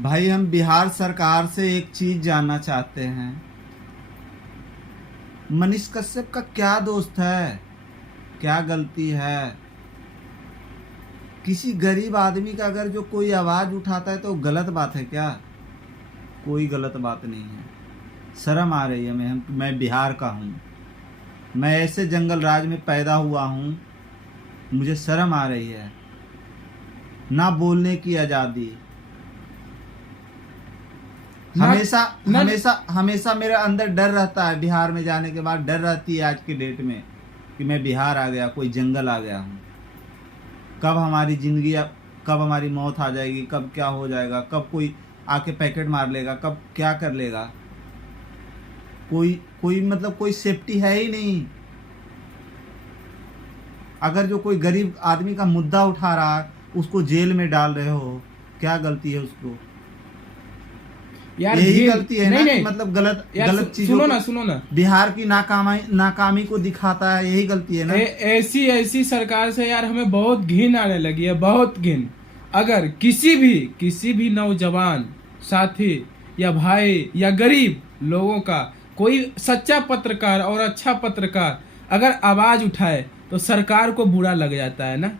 भाई हम बिहार सरकार से एक चीज जानना चाहते हैं, मनीष कश्यप का क्या दोस्त है, क्या गलती है? किसी गरीब आदमी का अगर जो कोई आवाज उठाता है तो गलत बात है क्या? कोई गलत बात नहीं है। शर्म आ रही है। मैं बिहार का हूँ, मैं ऐसे जंगल राज में पैदा हुआ हूँ, मुझे शर्म आ रही है। ना बोलने की आज़ादी, हमेशा हमेशा हमेशा मेरे अंदर डर रहता है। बिहार में जाने के बाद डर रहती है आज की डेट में कि मैं बिहार आ गया, कोई जंगल आ गया हूँ। कब हमारी जिंदगी, कब हमारी मौत आ जाएगी, कब क्या हो जाएगा, कब कोई आके पैकेट मार लेगा, कब क्या कर लेगा। कोई मतलब कोई सेफ्टी है ही नहीं। अगर जो कोई गरीब आदमी का मुद्दा उठा रहा है उसको जेल में डाल रहे हो, क्या गलती है उसको? यार यही गलती है नहीं, ना नहीं, मतलब गलत चीजों सुनो ना बिहार की नाकामी को दिखाता है, यही गलती है ना। ऐसी सरकार से यार हमें बहुत घिन आने लगी है, बहुत घिन। अगर किसी भी नौजवान साथी या भाई या गरीब लोगों का कोई सच्चा पत्रकार और अच्छा पत्रकार अगर आवाज उठाए तो सरकार को बुरा लग जाता है ना।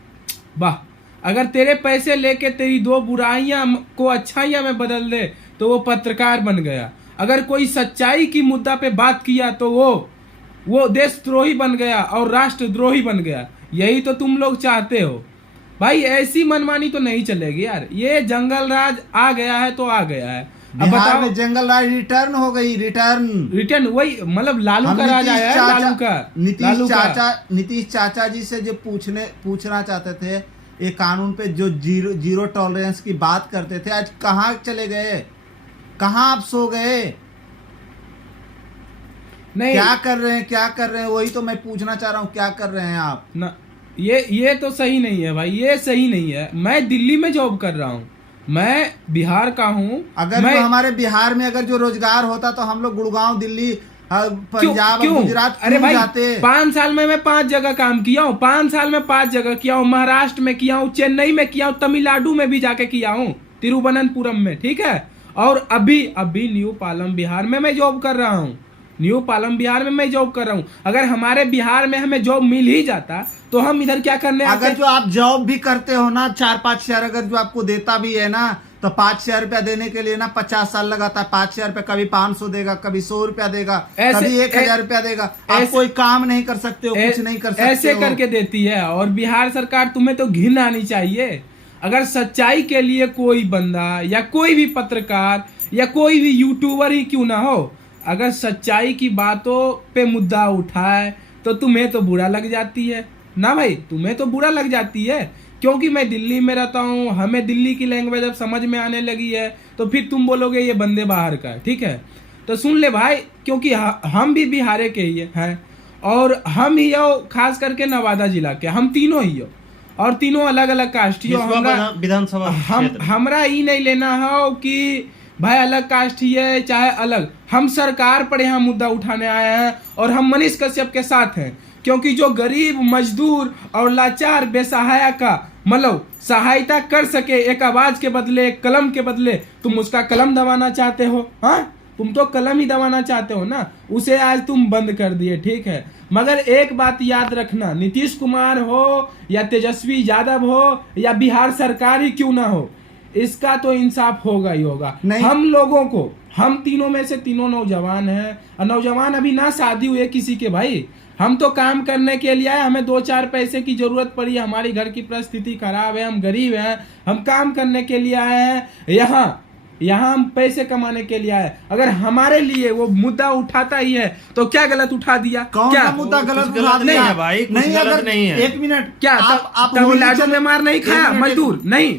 वाह, अगर तेरे पैसे लेके तेरी दो बुराइयां को अच्छाइयां में बदल दे तो वो पत्रकार बन गया। अगर कोई सच्चाई की मुद्दा पे बात किया तो वो देशद्रोही बन गया और राष्ट्रद्रोही बन गया। यही तो तुम लोग चाहते हो भाई। ऐसी मनमानी तो नहीं चलेगी यार। ये जंगल राज आ गया है तो आ गया है। अब बताओ, में जंगल राज रिटर्न हो गई। रिटर्न वही मतलब लालू का राज आया है। लालू का नीतीश चाचा जी से जो पूछना चाहते थे ये कानून पे जो जीरो टॉलरेंस की बात करते थे, आज कहाँ चले गए? कहाँ आप सो गए? नहीं, क्या कर रहे हैं? वही तो मैं पूछना चाह रहा हूँ, क्या कर रहे हैं आप ना? ये तो सही नहीं है भाई, ये सही नहीं है। मैं दिल्ली में जॉब कर रहा हूँ, मैं बिहार का हूँ। अगर जो हमारे बिहार में अगर जो रोजगार होता तो हम लोग गुड़गांव, दिल्ली, पंजाब, गुजरात अरे भाई जाते। 5 साल में मैं 5 जगह काम किया हूँ। 5 साल में 5 जगह किया हूँ। महाराष्ट्र में किया हूँ, चेन्नई में किया हूँ, तमिलनाडु में भी जाके किया हूँ, तिरुवनंतपुरम में, ठीक है। और अभी न्यू पालम बिहार में मैं जॉब कर रहा हूँ। न्यू पालम बिहार में मैं जॉब कर रहा हूँ। अगर हमारे बिहार में हमें जॉब मिल ही जाता तो हम इधर क्या करने आते? अगर जो आप जॉब भी करते हो ना, 4-5 शेयर अगर जो आपको देता भी है ना, तो 5 शेयर रुपया देने के लिए ना 50 साल लगाता है। 5 शेयर रुपया कभी 500 देगा, कभी 100 रुपया देगा, कभी 1000 रुपया देगा। आप कोई काम नहीं कर सकते हो, कुछ नहीं कर सकते ऐसे करके देती है। और बिहार सरकार, तुम्हें तो घिन आनी चाहिए। अगर सच्चाई के लिए कोई बंदा या कोई भी पत्रकार या कोई भी यूट्यूबर ही क्यों ना हो, अगर सच्चाई की बातों पे मुद्दा उठाए तो तुम्हें तो बुरा लग जाती है ना भाई। तुम्हें तो बुरा लग जाती है क्योंकि मैं दिल्ली में रहता हूँ, हमें दिल्ली की लैंग्वेज अब समझ में आने लगी है। तो फिर तुम बोलोगे ये बंदे बाहर का है, ठीक है। तो सुन ले भाई, क्योंकि हम भी बिहार के ही हैं और हम ही हो, खास करके नवादा जिला के हम तीनों ही हो, और तीनों अलग अलग कास्ट ही हो। विधानसभा हमरा ही नहीं लेना हो कि भाई अलग कास्ट ही है चाहे अलग। हम सरकार पर यहाँ मुद्दा उठाने आए हैं और हम मनीष कश्यप के साथ हैं, क्योंकि जो गरीब, मजदूर और लाचार बेसहाया का मतलब सहायता कर सके एक आवाज के बदले, एक कलम के बदले, तुम उसका कलम दबाना चाहते हो। हाँ, तुम तो कलम ही दबाना चाहते हो ना, उसे आज तुम बंद कर दिए, ठीक है। मगर एक बात याद रखना, नीतीश कुमार हो या तेजस्वी यादव हो या बिहार सरकार ही क्यों ना हो, इसका तो इंसाफ होगा ही होगा। हम लोगों को, हम तीनों में से तीनों नौजवान हैं, और नौजवान अभी ना शादी हुए किसी के भाई। हम तो काम करने के लिए आए, हमें 2-4 पैसे की जरूरत पड़ी, हमारी घर की परिस्थिति खराब है, हम गरीब हैं, हम काम करने के लिए आए हैं। यहाँ हम पैसे कमाने के लिए आए। अगर हमारे लिए वो मुद्दा उठाता ही है तो क्या गलत उठा दिया? क्या मुद्दा गलत नहीं है भाई? नहीं, अगर नहीं है। 1 मिनट, क्या आप तमिलनाडु में मार नहीं खाया मजदूर? नहीं,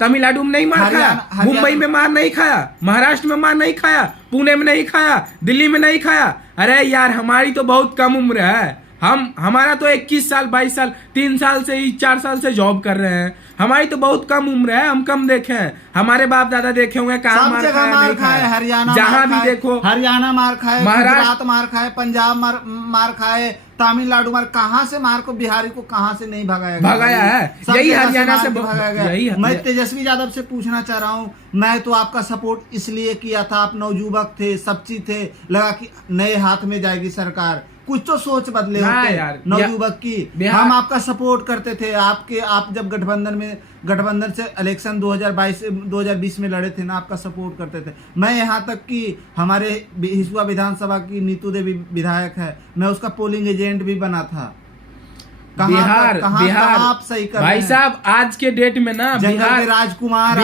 तमिलनाडु में नहीं मार खाया, मुंबई में मार नहीं खाया, महाराष्ट्र में मार नहीं खाया, पुणे में नहीं खाया, दिल्ली में नहीं खाया। अरे यार, हमारी तो बहुत कम उम्र है। हमारा तो 21 साल 22 साल 3 साल से ही 4 साल से जॉब कर रहे हैं। हमारी तो बहुत कम उम्र है, हम कम देखे हैं। हमारे बाप दादा देखे होंगे कहाँ मार खाया, हरियाणा जहाँ भी देखो, हरियाणा मार खाए, गुजरात मार खाए, पंजाब मार खाए, तमिलनाडु में कहाँ से मार को बिहारी को कहाँ से नहीं भगाया गया? भगाया है। सब यही जगह हरियाणा मार से के भगाया गया। यही मैं तेजस्वी यादव से पूछना चाह रहा हूँ, मैं तो आपका सपोर्ट इसलिए किया था, आप नवयुवक थे, सब चीज थे, लगा कि नए हाथ में जाएगी सरकार, कुछ तो सोच बदले होते यार, नवयुवक की। हम आपका सपोर्ट करते थे, आप जब गठबंधन से इलेक्शन 2020 में लड़े थे ना, आपका सपोर्ट करते थे। मैं यहाँ तक कि हमारे हिसुआ विधानसभा की नीतू देवी विधायक है, मैं उसका पोलिंग एजेंट भी बना था। बिहार आप सही कर भाई साहब, आज के डेट में ना जंगल के राजकुमार,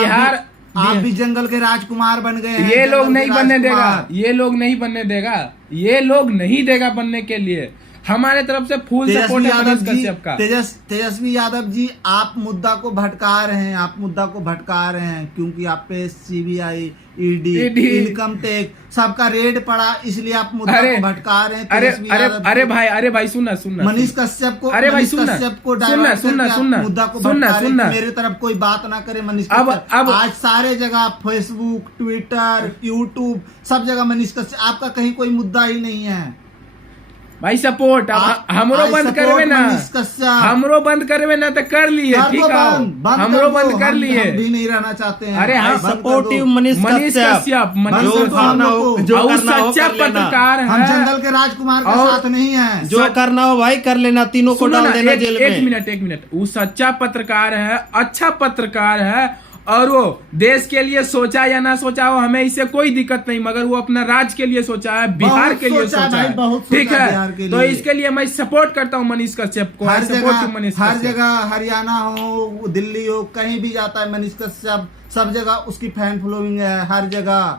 आप भी जंगल के राजकुमार बन गए हैं। ये लोग नहीं बनने देगा, ये लोग नहीं बनने देगा, ये लोग नहीं देगा बनने के लिए। हमारे तरफ से फुल सपोर्ट है मनीष कश्यप का। तेजस्वी यादव जी, आप मुद्दा को भटका रहे हैं, क्योंकि आप पे सीबीआई, ईडी, इनकम टैक्स सबका रेड पड़ा, इसलिए आप मुद्दा को भटका रहे हैं। अरे भाई सुनना मनीष कश्यप को, मुद्दा को भटका रहे हैं। मेरे तरफ कोई बात ना करे मनीष कश्यप। आज सारे जगह फेसबुक, ट्विटर, यूट्यूब, सब जगह मनीष कश्यप, आपका कहीं कोई मुद्दा ही नहीं है भाई। सपोर्ट हमरो बंद करवे ना, हमरो बंद करवे ना तो कर लिए, ठीक है, हमरो बंद कर लिए, हम भी नहीं रहना चाहते हैं। अरे हाँ, सपोर्टिव मनीष कश्यप, जो सच्चा पत्रकार है, हम जंगल के राजकुमार के साथ नहीं है। जो करना हो भाई कर लेना, तीनों को डाल देना जेल में। एक मिनट, वो सच्चा पत्रकार है, अच्छा पत्रकार है, और वो देश के लिए सोचा या ना सोचा हो, हमें इससे कोई दिक्कत नहीं, मगर वो अपना राज्य के लिए सोचा है, बिहार के लिए सोचा है, ठीक है। तो इसके लिए मैं सपोर्ट करता हूँ मनीष कश्यप को। हर जगह हरियाणा हो, दिल्ली हो, कहीं भी जाता है मनीष कश्यप, सब जगह उसकी फैन फॉलोइंग है, हर जगह।